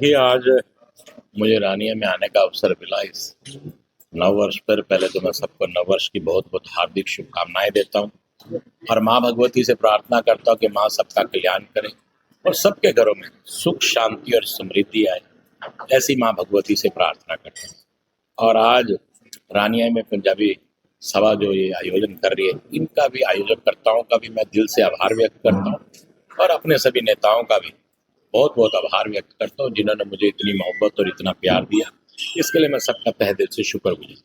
देखिए, आज मुझे रानिया में आने का अवसर मिला इस नववर्ष पर। पहले तो मैं सबको नववर्ष की बहुत बहुत हार्दिक शुभकामनाएं देता हूँ और माँ भगवती से प्रार्थना करता हूँ कि माँ सबका कल्याण करे और सबके घरों में सुख शांति और समृद्धि आए, ऐसी माँ भगवती से प्रार्थना करता हूँ। और आज रानिया में पंजाबी सभा जो ये आयोजन कर रही है, इनका भी आयोजकर्ताओं का भी मैं दिल से आभार व्यक्त करता हूँ और अपने सभी नेताओं का भी बहुत बहुत आभार व्यक्त करता हूँ, जिन्होंने मुझे इतनी मोहब्बत और इतना प्यार दिया। इसके लिए मैं सबका तहे दिल से शुक्रगुजार।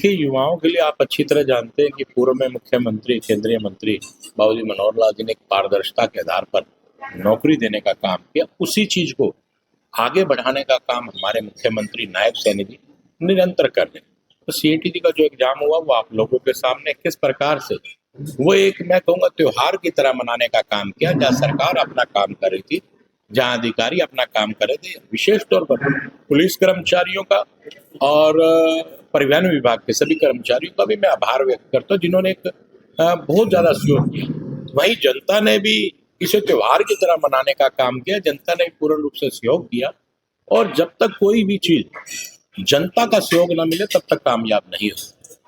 कि युवाओं के लिए आप अच्छी तरह जानते हैं कि पूर्व में मुख्यमंत्री केंद्रीय मंत्री बाबूजी मनोहर लाल जी ने एक पारदर्शिता के आधार पर नौकरी देने का काम किया। उसी चीज को आगे बढ़ाने का काम हमारे मुख्यमंत्री नायब सैनी जी निरंतर कर रहे हैं। तो सीएटीजी का जो एग्जाम हुआ वो आप लोगों के सामने किस प्रकार से वो एक, मैं कहूँगा, त्योहार की तरह मनाने का काम किया, जहाँ सरकार अपना काम कर रही थी, जहाँ अधिकारी अपना काम कर रहे थे। विशेष तौर पर पुलिस कर्मचारियों का और परिवहन विभाग के सभी कर्मचारियों का भी मैं आभार व्यक्त करता हूँ, जिन्होंने एक बहुत ज्यादा सहयोग किया। वहीं जनता ने भी इसे त्योहार की तरह मनाने का काम किया। जनता ने पूर्ण रूप से सहयोग किया और जब तक कोई भी चीज जनता का सहयोग न मिले तब तक कामयाब नहीं हो।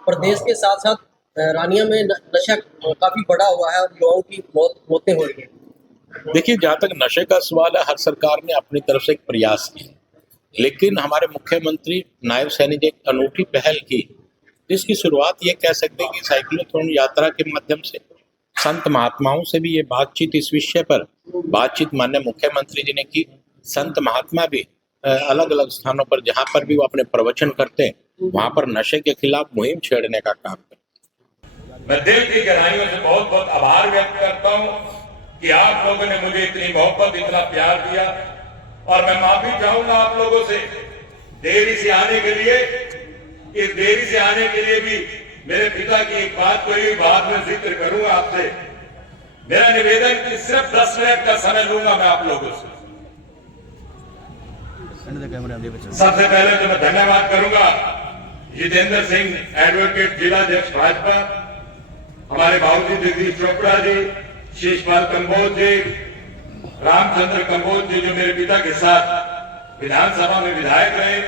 प्रदेश के साथ साथ रानिया में नशा काफी बढ़ा हुआ है और युवाओं की मौतें हो रही है। देखिए, जहाँ तक नशे का सवाल है, हर सरकार ने अपनी तरफ से एक प्रयास किया, लेकिन हमारे मुख्यमंत्री नायब सैनी जी एक अनूठी पहल की, जिसकी शुरुआत ये कह सकते हैं कि साइक्लोथॉन यात्रा के माध्यम से संत महात्माओं से भी ये बातचीत, इस विषय पर बातचीत माननीय मुख्यमंत्री जी ने की। संत महात्मा भी अलग अलग स्थानों पर, जहाँ पर भी वो अपने प्रवचन करते हैं, वहां पर नशे के खिलाफ मुहिम छेड़ने का काम करते हैं। मैं दिल की गहराइयों से बहुत बहुत आभार व्यक्त करता हूँ कि आप लोगों ने मुझे इतनी मोहब्बत, इतना प्यार दिया और मैं माफी चाहूंगा आप लोगों से देरी से आने के लिए। इस देरी से आने के लिए भी मेरे पिता की एक बात को ही बाद में जिक्र करूंगा आपसे। मेरा निवेदन कि सिर्फ 10 मिनट का समय लूंगा मैं आप लोगों से। सबसे पहले तो मैं धन्यवाद करूंगा जितेंद्र सिंह, एडवोकेट जिलाध्यक्ष भाजपा, हमारे बाबूजी जगदीश चोपड़ा जी, शीशपाल कंबोज जी, रामचंद्र कंबोज जी जो मेरे पिता के साथ विधानसभा में विधायक रहे,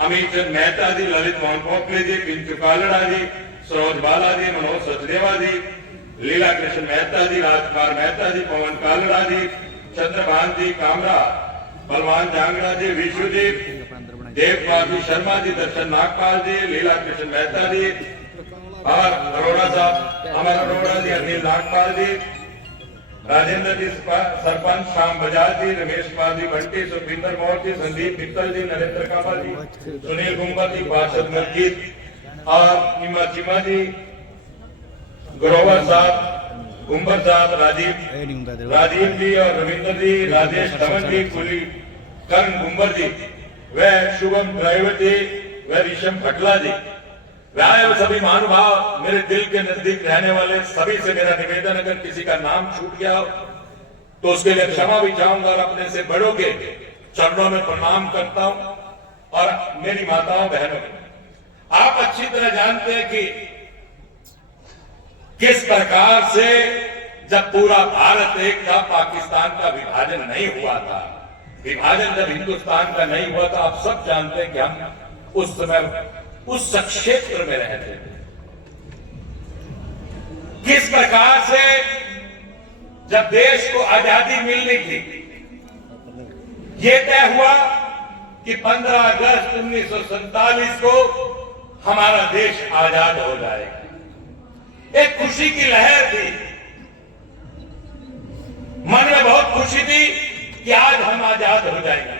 अमित चंद मेहता जी, ललित मोहन पोखले जी, पिंचू कालड़ा जी, सरोज बाला जी, मनोज सचदेवा जी, लीला कृष्ण मेहता जी, राजकुमार मेहता जी, पवन कालड़ा जी, चंद्रभान जी कामरा, बलवान जांगड़ा जी, विशु जी, देवपाल जी शर्मा जी, दर्शन नागपाल जी, लीला कृष्ण मेहता जी और अरोड़ा साहब, अमर अरोड़ा जी, अनिल नागपाल जी, राजेंद्र जी सरपंच, श्याम बजाज जी, रमेश कुमार जी बंटी, सुखविंदर मौर्य जी, संदीप मित्तल जी, नरेंद्र काबा जी, सुनील गुम्बर जी, पार्षद मलकीत और नीमा चिमा जी, ग्रोवर साहब, गुम्बर साहब, राजीव जी और रविंद्र जी, राजेश धवन जी, कुली कर्ण गुम्बर जी, वह शुभम ड्राइवर जी, वह ऋषम खटला जी, वह सभी महानुभाव, मेरे दिल के नजदीक रहने वाले सभी से मेरा निवेदन, अगर किसी का नाम छूट गया हो तो उसके लिए क्षमा भी चाहूंगा और अपने से बड़ों के चरणों में प्रणाम करता हूं। और मेरी माताओं बहनों, आप अच्छी तरह जानते हैं कि किस प्रकार से जब पूरा भारत एक था, पाकिस्तान का विभाजन नहीं हुआ था, विभाजन जब हिंदुस्तान का नहीं हुआ था, आप सब जानते हैं कि हम उस समय उस क्षेत्र में रहते थे। किस प्रकार से जब देश को आजादी मिलनी थी, यह तय हुआ कि 15 अगस्त 1947 को हमारा देश आजाद हो जाएगा। एक खुशी की लहर थी, मन में बहुत खुशी थी कि आज हम आजाद हो जाएंगे,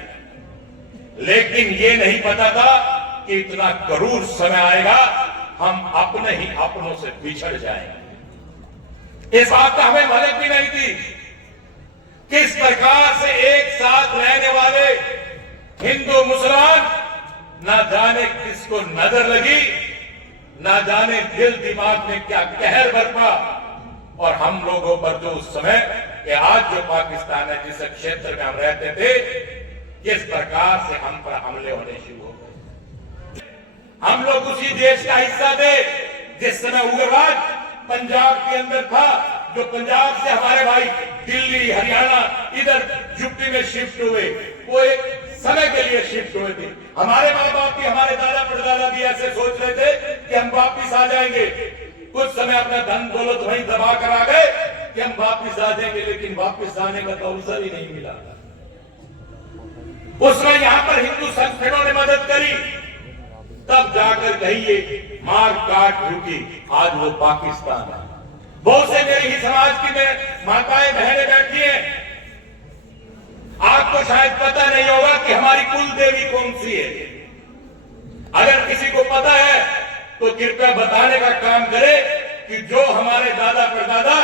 लेकिन ये नहीं पता था कि इतना करूर समय आएगा, हम अपने ही अपनों से बिछड़ जाएंगे। इस बात का हमें मदद भी नहीं थी। किस प्रकार से एक साथ रहने वाले हिंदू मुसलमान, ना जाने किसको नजर लगी, ना जाने दिल दिमाग में क्या कहर बरपा, और हम लोगों पर जो उस समय कि आज जो पाकिस्तान है, जिस क्षेत्र में हम रहते थे, किस प्रकार से हम पर हमले होने शुरू हो गए। हम लोग उसी देश का हिस्सा थे जिस समय उग्रवाद पंजाब के अंदर था, जो पंजाब से हमारे भाई दिल्ली, हरियाणा, इधर यूपी में शिफ्ट हुए, वो एक समय के लिए शिफ्ट हुए थे। हमारे माँ बाप भी, हमारे दादा परदादा भी ऐसे सोच रहे थे कि हम वापिस आ जाएंगे। कुछ समय अपना धन दौलत वहीं दबा कर आ गए कि हम वापिस आ जाएंगे, लेकिन वापिस आने का तो अवसर ही नहीं मिला। उसमें यहां पर हिंदू संगठनों ने मदद करी, तब जाकर कहिए मार काट रुकी। आज वो पाकिस्तान है। बहुत से मेरी ही समाज की माताएं बहनें बैठी हैं। आपको शायद पता नहीं होगा कि हमारी कुल देवी कौन सी है। अगर किसी को पता है तो कृपया बताने का काम करे कि जो हमारे दादा परदादा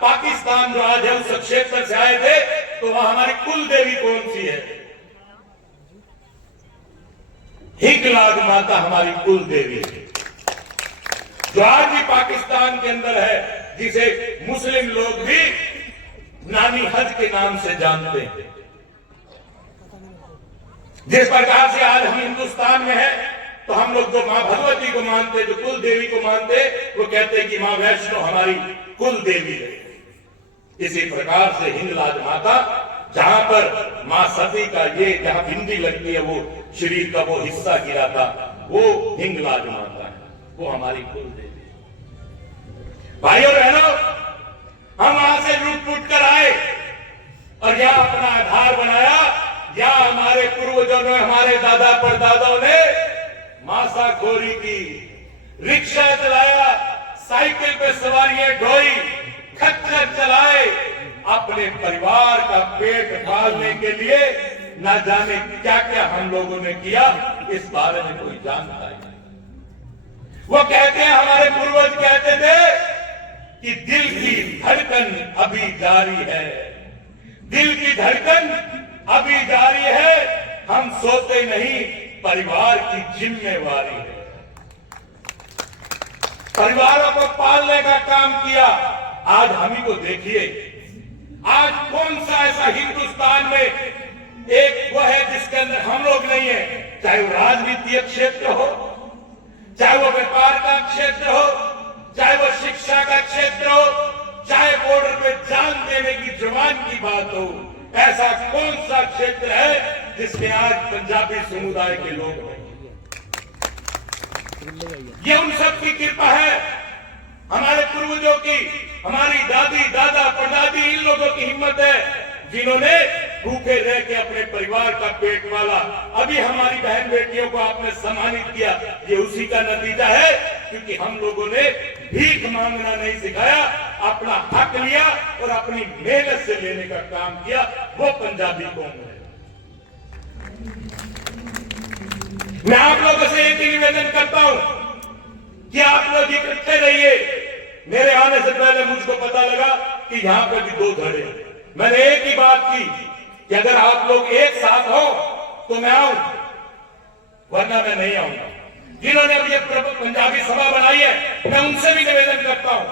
पाकिस्तान जो आज है उस क्षेत्र से आए थे, तो वहां हमारी कुल देवी कौन सी है? हिंगलाज माता हमारी कुल देवी है, जो आज भी पाकिस्तान के अंदर है, जिसे मुस्लिम लोग भी नानी हज के नाम से जानते हैं। जिस प्रकार से आज हम हिंदुस्तान में हैं, तो हम लोग जो मां भगवती को मानते, जो कुल देवी को मानते, वो कहते हैं कि मां वैष्णो हमारी कुल देवी है। इसी प्रकार से हिंगलाज माता, जहां पर मां सती का ये जहां बिंदी लगती है, वो शरीर का वो हिस्सा गिरा था, वो हिंगलाज माता है, वो हमारी कुल देवी है। भाइयों बहनों, हम वहां से लूट फूट कर आए और यहां अपना आधार बनाया। या हमारे पूर्वजों ने, हमारे दादा परदादाओं ने मांसाखोरी की, रिक्शा चलाया, साइकिल पे सवारियां ढोई, खच्चर चलाए, अपने परिवार का पेट पालने के लिए न जाने क्या क्या हम लोगों ने किया, इस बारे में कोई जानता ही नहीं। वो कहते हैं, हमारे पूर्वज कहते थे कि दिल की धड़कन अभी जारी है, दिल की धड़कन अभी जारी है, हम सोते नहीं, परिवार की जिम्मेवारी है। परिवारों को पालने का काम किया। आज हम ही को देखिए, आज कौन सा ऐसा हिंदुस्तान में एक वो है जिसके अंदर हम लोग नहीं है, चाहे वो राजनीतिक क्षेत्र हो, चाहे वो व्यापार का क्षेत्र हो, चाहे वो शिक्षा का क्षेत्र हो, चाहे बॉर्डर पे जान देने की जवान की बात हो। ऐसा कौन सा क्षेत्र है जिसमें आज पंजाबी समुदाय के लोग नहीं? ये उन सब की कृपा है, हमारे पूर्वजों की, हमारी दादी दादा परदादी, इन लोगों की हिम्मत है, जिन्होंने भूखे रह के अपने परिवार का पेट पाला। अभी हमारी बहन बेटियों को आपने सम्मानित किया, ये उसी का नतीजा है, क्योंकि हम लोगों ने भीख मांगना नहीं सिखाया, अपना हक लिया और अपनी मेहनत से लेने का काम किया। वो पंजाबी कौन है? मैं आप लोगों से एक ही निवेदन करता हूं कि आप लोग इकट्ठे रहिए। मेरे आने से पहले मुझको पता लगा कि यहां पर भी दो धड़े हैं। मैंने एक ही बात की कि अगर आप लोग एक साथ हो तो मैं आऊं, वरना मैं नहीं आऊंगा। जिन्होंने अभी पंजाबी सभा बनाई है, मैं उनसे भी निवेदन करता हूं,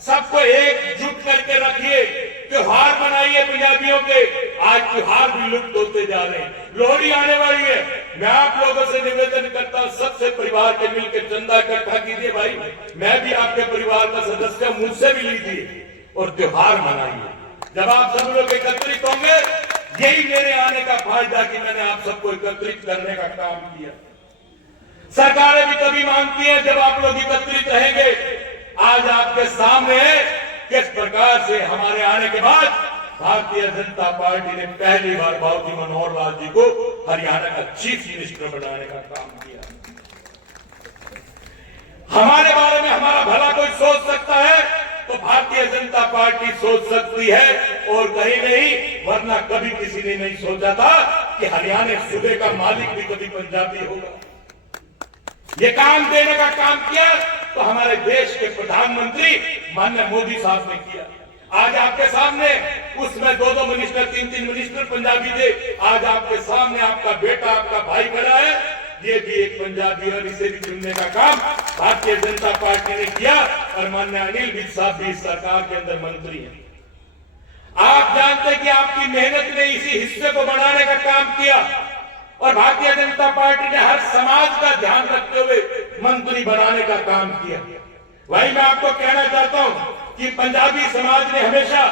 सबको एकजुट करके रखिए। त्योहार मनाइए पंजाबियों के, आज त्योहार भी लुप्त होते जा रहे हैं। लोहड़ी आने वाली है, मैं आप लोगों से निवेदन करता हूं, सबसे परिवार के मिलकर चंदा इकट्ठा कीजिए। भाई, मैं भी आपके परिवार का सदस्य हूं, मुझसे भी लीजिए और त्योहार मनाइए। जब आप सब लोग एकत्रित होंगे, यही मेरे आने का फायदा कि मैंने आप सबको एकत्रित करने का काम किया। सरकारें भी तभी मांगती हैं जब आप लोग एकत्रित रहेंगे। आज आपके सामने है किस प्रकार से हमारे आने के बाद भारतीय जनता पार्टी ने पहली बार बाबूजी मनोहर लाल जी को हरियाणा का चीफ मिनिस्टर बनाने का काम किया। हमारे बारे में हमारा भला कोई सोच सकता है तो भारतीय जनता पार्टी सोच सकती है, और कहीं नहीं, वरना कभी किसी ने नहीं सोचा था कि हरियाणा सूबे का मालिक भी कभी पंजाबी होगा। ये काम देने का काम किया तो हमारे देश के प्रधानमंत्री माननीय मोदी साहब ने किया। आज आपके सामने उसमें 2-2 मिनिस्टर, 3-3 मिनिस्टर पंजाबी थे। आज आपके सामने आपका बेटा, आपका भाई खड़ा है, ये भी एक पंजाबी, और इसे भी चुनने का काम भारतीय जनता पार्टी ने किया। और माननीय अनिल विज साहब भी इस सरकार के अंदर मंत्री हैं। आप जानते हैं कि आपकी मेहनत ने इसी हिस्से को बढ़ाने का काम किया, और भारतीय जनता पार्टी ने हर समाज का ध्यान रखते हुए मंत्री बनाने का काम किया। वही मैं आपको कहना चाहता हूं कि पंजाबी समाज ने हमेशा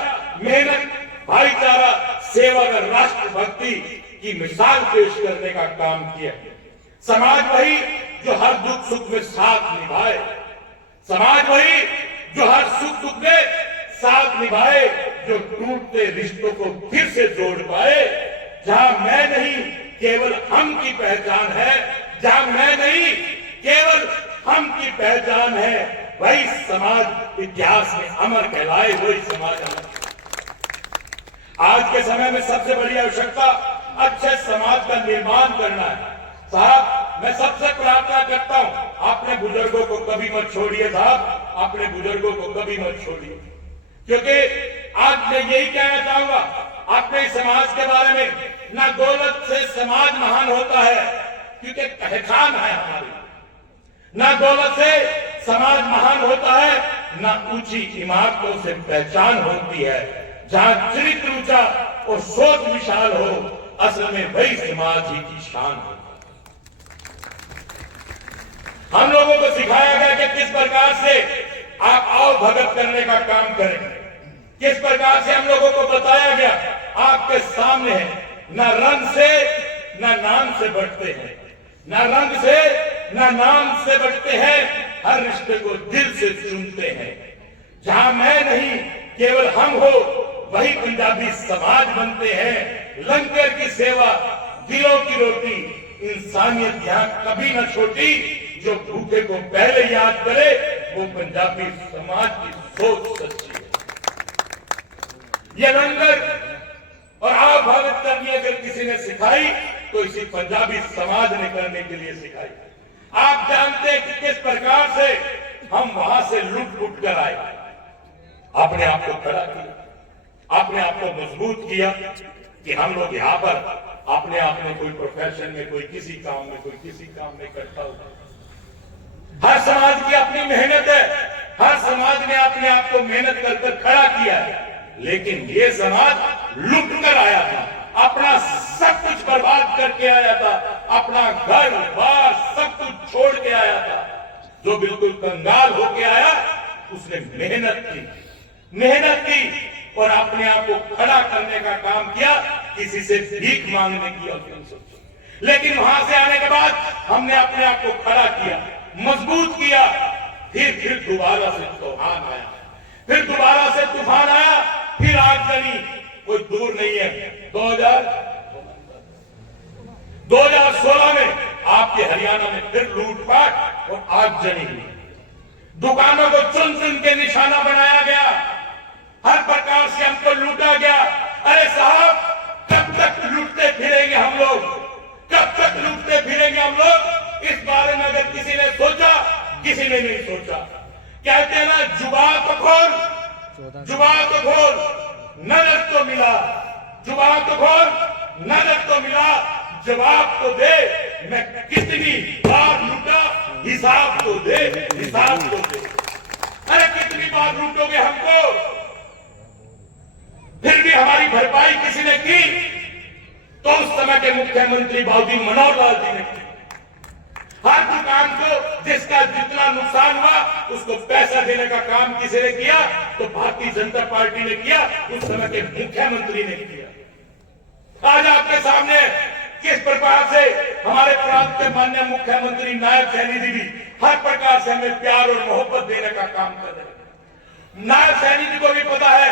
मेहनत, भाईचारा, सेवा और राष्ट्रभक्ति की मिसाल पेश करने का काम किया। समाज वही जो हर दुख सुख में साथ निभाए, समाज वही जो हर सुख दुख में साथ निभाए, जो टूटते रिश्तों को फिर से जोड़ पाए। जहां मैं नहीं केवल हम की पहचान है, जहां मैं नहीं केवल हम की पहचान है, वही समाज इतिहास में अमर कहलाए, वही समाज अमर। आज के समय में सबसे बड़ी आवश्यकता अच्छे समाज का निर्माण करना है। साहब, मैं सबसे प्रार्थना करता हूं, अपने बुजुर्गों को कभी मत छोड़िए साहब, अपने बुजुर्गों को कभी मत छोड़िए, क्योंकि आज मैं यही कहना चाहूंगा अपने समाज के बारे में, ना दौलत से समाज महान होता है, क्योंकि पहचान है हमारी, ना दौलत से समाज महान होता है, ना ऊंची इमारतों से पहचान होती है। जहां चरित्र ऊंचा और सोच विशाल हो, असल में वही समाज ही की शान हो। हम लोगों को सिखाया गया कि किस प्रकार से आप आओ भगत करने का काम करें, किस प्रकार से हम लोगों को बताया गया आपके सामने है, न रंग से न नाम से बढ़ते हैं, न रंग से न नाम से बढ़ते हैं, हर रिश्ते को दिल से चुनते हैं। जहां मैं नहीं केवल हम हो, वही पंजाबी समाज बनते हैं। लंगर की सेवा, दिलों की रोटी, इंसानियत यहां कभी न छोटी, जो भूखे को पहले याद करे, वो पंजाबी समाज की सोच सच्ची है। ये लंगर और आप भगत करनी अगर किसी ने सिखाई, तो इसी पंजाबी समाज ने करने के लिए सिखाई। आप जानते हैं कि किस प्रकार से हम वहां से लुट लुट कर आए, अपने आप को खड़ा किया, अपने आप को मजबूत किया कि हम लोग यहां पर अपने आप में कोई प्रोफेशन में, कोई किसी काम में, कोई किसी काम में करता हो। हर समाज की अपनी मेहनत है, हर समाज ने अपने आप को मेहनत कर खड़ा किया है, लेकिन ये समाज लुट कर आया था, अपना सब कुछ बर्बाद करके आया था, अपना घर बार सब कुछ छोड़ के आया था। जो बिल्कुल कंगाल होके आया, उसने मेहनत की और अपने आप को खड़ा करने का काम किया, किसी से भीख मांगने की औचित्य सोची। लेकिन वहां से आने के बाद हमने अपने आप को खड़ा किया, मजबूत किया, फिर दोबारा से तूफान आया, फिर दोबारा से तूफान आया, फिर आगजनी कोई दूर नहीं है। 2016 में आपके हरियाणा में फिर लूटपाट और आगजनी हुई, दुकानों को चुन चुन के निशाना बनाया गया, हर प्रकार से हमको लूटा गया। अरे साहब, कब तक लूटते फिरेंगे हम लोग, कब तक लूटते फिरेंगे हम लोग? इस बारे में अगर किसी ने सोचा, किसी ने नहीं सोचा। कहते हैं ना, जुबान तो खोल, नजर तो मिला, जुबान तो खोल, नजर तो मिला, जवाब तो दे, मैं कितनी बार लूटा, हिसाब तो दे, हिसाब तो दे। अरे कितनी बार लूटोगे हमको? फिर भी हमारी भरपाई किसी ने की? तो उस समय के मुख्यमंत्री बाबूजी मनोहर लाल जी ने की। हर दुकान को जिसका जितना नुकसान हुआ, उसको पैसा देने का काम किसी ने किया? तो भारतीय जनता पार्टी ने किया, उस समय के मुख्यमंत्री ने किया। आज आपके सामने किस प्रकार से हमारे प्रांत के माननीय मुख्यमंत्री नायब सैनी जी भी हर प्रकार से हमें प्यार और मोहब्बत देने का काम कर रहे हैं। नायब सैनी जी को भी पता है